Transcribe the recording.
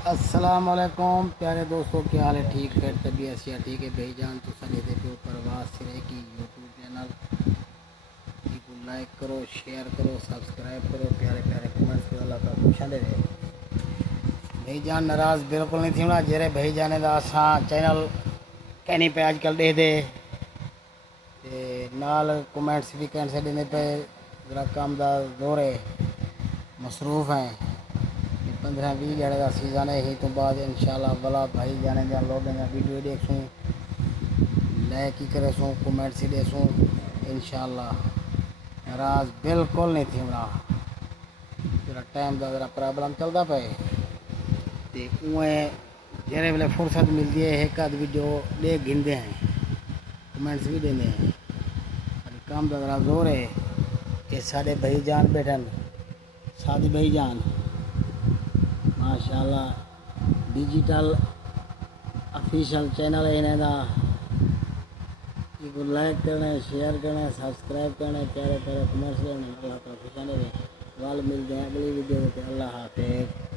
अस्सलाम वालेकुम प्यारे दोस्तों, क्या हाल है? ठीक है, तबीयत सिया ठीक है भाईजान। तो सनी दे पे प्रवास से रहेगी यूट्यूब चैनल को लाइक करो, शेयर करो, सब्सक्राइब करो, प्यारे प्यारे कमेंट्स अल्लाह का खुश दे भाईजान। नाराज़ बिल्कुल नहीं थी ना जेरे भाईजान का असा चैनल कहनी पे अजकल दे दे नाल कमेंट्स भी कैंसिल देने पे जरा काम का जोर है, मसरूफ़ हैं। 15-20 जड़े का सीज़न है ही तो बाद इंशाल्लाह वाला भाई जाने जा लोग वीडियो देखूँ, लाइक ही करे सूँ, कमेंट से दे सूँ इंशाल्लाह। नाराज़ बिल्कुल नहीं थी बना जरा टाइम का जरा प्रॉब्लम चलता पे तो उएं जेरे वेले फुर्सत मिलती है एक आध वीडियो देख गिनते हैं, कमेंट्स भी देते हैं। काम का जरा जोर है कि साढ़े भाई जान बैठन सादी भाई जान माशाल्लाह डिजिटल ऑफिशियल चैनल है इन्हें दा लाइक करना, शेयर करना, सब्सक्राइब करना, प्यारे प्यारे कमेंट्स करना। अल्लाह का खुश वाल मिलते हैं अगली वीडियो में। अल्लाह हाफिज़।